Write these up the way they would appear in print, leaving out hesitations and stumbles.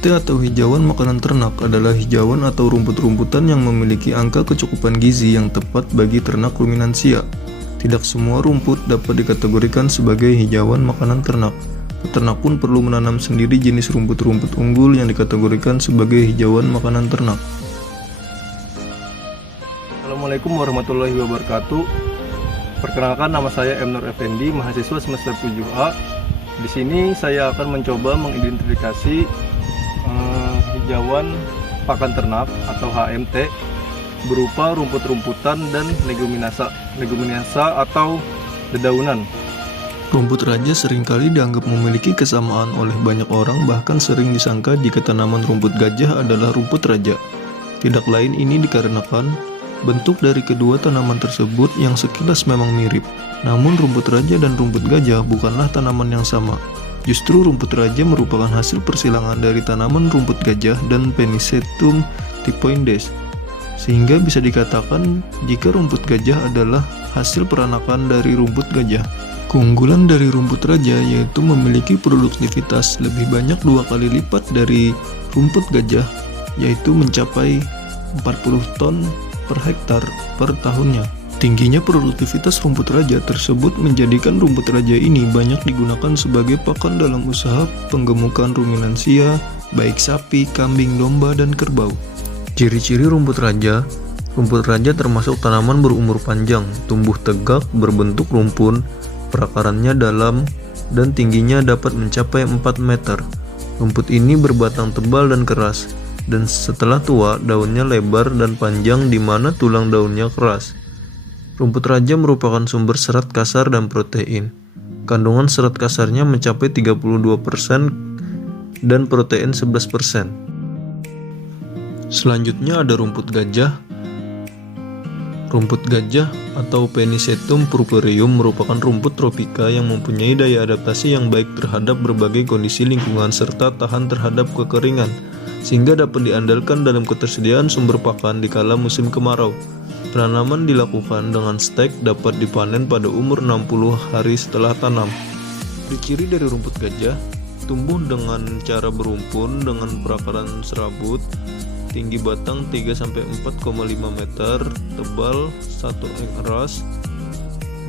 HMT atau hijauan makanan ternak adalah hijauan atau rumput-rumputan yang memiliki angka kecukupan gizi yang tepat bagi ternak ruminansia. Tidak semua rumput dapat dikategorikan sebagai hijauan makanan ternak. Peternak pun perlu menanam sendiri jenis rumput-rumput unggul yang dikategorikan sebagai hijauan makanan ternak. Assalamualaikum warahmatullahi wabarakatuh. Perkenalkan, nama saya M. Nur Effendi, mahasiswa semester 7A. Di sini saya akan mencoba mengidentifikasi hijauan pakan ternak atau HMT berupa rumput-rumputan dan leguminosa atau dedaunan. Rumput raja seringkali dianggap memiliki kesamaan oleh banyak orang, bahkan sering disangka jika tanaman rumput gajah adalah rumput raja. Tidak lain ini dikarenakan bentuk dari kedua tanaman tersebut yang sekilas memang mirip. Namun rumput raja dan rumput gajah bukanlah tanaman yang sama. Justru rumput raja merupakan hasil persilangan dari tanaman rumput gajah dan Penicetum typoides. Sehingga bisa dikatakan jika rumput gajah adalah hasil peranakan dari rumput gajah. Keunggulan dari rumput raja yaitu memiliki produktivitas lebih banyak 2 kali lipat dari rumput gajah, yaitu mencapai 40 ton per hektar per tahunnya. Tingginya produktivitas rumput raja tersebut menjadikan rumput raja ini banyak digunakan sebagai pakan dalam usaha penggemukan ruminansia, baik sapi, kambing, domba, dan kerbau. Ciri-ciri rumput raja termasuk tanaman berumur panjang, tumbuh tegak, berbentuk rumpun, perakarannya dalam, dan tingginya dapat mencapai 4 meter. Rumput ini berbatang tebal dan keras, dan setelah tua, daunnya lebar dan panjang di mana tulang daunnya keras. Rumput raja merupakan sumber serat kasar dan protein. Kandungan serat kasarnya mencapai 32% dan protein 11%. Selanjutnya ada rumput gajah. Rumput gajah atau Penicetum purpureum merupakan rumput tropika yang mempunyai daya adaptasi yang baik terhadap berbagai kondisi lingkungan serta tahan terhadap kekeringan, sehingga dapat diandalkan dalam ketersediaan sumber pakan di kala musim kemarau. Penanaman dilakukan dengan stek, dapat dipanen pada umur 60 hari setelah tanam. Ciri dari rumput gajah, tumbuh dengan cara berumpun dengan perakaran serabut, tinggi batang 3-4,5 meter, tebal 1 ras,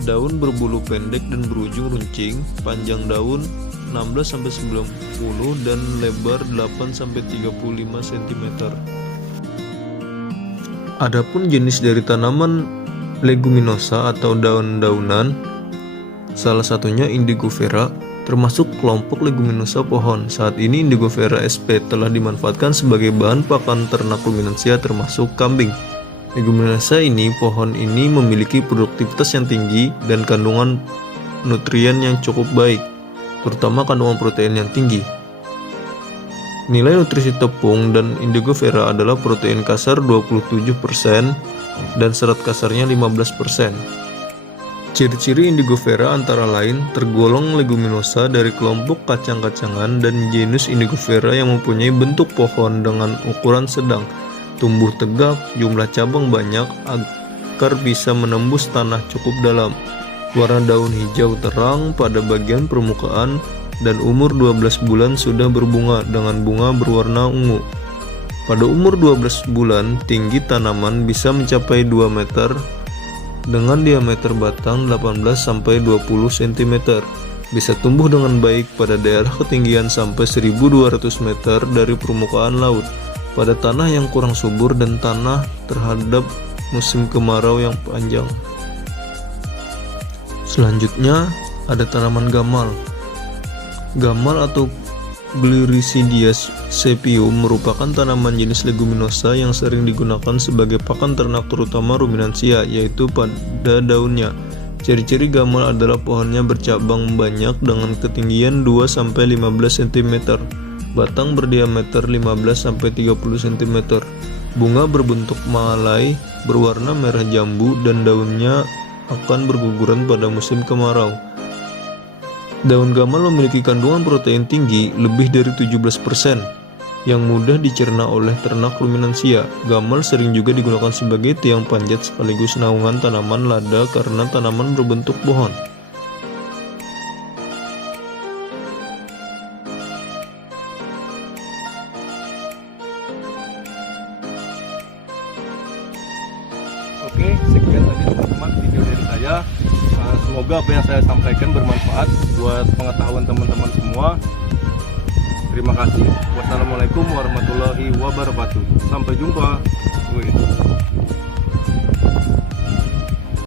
daun berbulu pendek dan berujung runcing, panjang daun 16-90 dan lebar 8-35 cm. Adapun jenis dari tanaman leguminosa atau daun-daunan, salah satunya Indigofera, termasuk kelompok leguminosa pohon. Saat ini Indigofera sp telah dimanfaatkan sebagai bahan pakan ternak ruminansia termasuk kambing. Leguminosa pohon ini memiliki produktivitas yang tinggi dan kandungan nutrien yang cukup baik, terutama kandungan protein yang tinggi. Nilai nutrisi tepung dan Indigofera adalah protein kasar 27% dan serat kasarnya 15%. Ciri-ciri Indigofera antara lain tergolong leguminosa dari kelompok kacang-kacangan dan genus Indigofera yang mempunyai bentuk pohon dengan ukuran sedang, tumbuh tegak, jumlah cabang banyak agar bisa menembus tanah cukup dalam. Warna daun hijau terang pada bagian permukaan dan umur 12 bulan sudah berbunga dengan bunga berwarna ungu. Pada umur 12 bulan, tinggi tanaman bisa mencapai 2 meter dengan diameter batang 18-20 cm. Bisa tumbuh dengan baik pada daerah ketinggian sampai 1200 meter dari permukaan laut, pada tanah yang kurang subur dan tanah terhadap musim kemarau yang panjang. Selanjutnya ada tanaman gamal. Gamal atau Gliricidia sepium merupakan tanaman jenis leguminosa yang sering digunakan sebagai pakan ternak terutama ruminansia, yaitu pada daunnya. Ciri-ciri gamal adalah pohonnya bercabang banyak dengan ketinggian 2-15 cm, batang berdiameter 15-30 cm, bunga berbentuk malai berwarna merah jambu dan daunnya akan berguguran pada musim kemarau. Daun gamal memiliki kandungan protein tinggi lebih dari 17% yang mudah dicerna oleh ternak ruminansia. Gamal sering juga digunakan sebagai tiang panjat sekaligus naungan tanaman lada karena tanaman berbentuk pohon. Oke, sekian tadi teman-teman video dari saya. Semoga apa yang saya sampaikan bermanfaat buat pengetahuan teman-teman semua. Terima kasih. Wassalamualaikum warahmatullahi wabarakatuh. Sampai jumpa. Wih.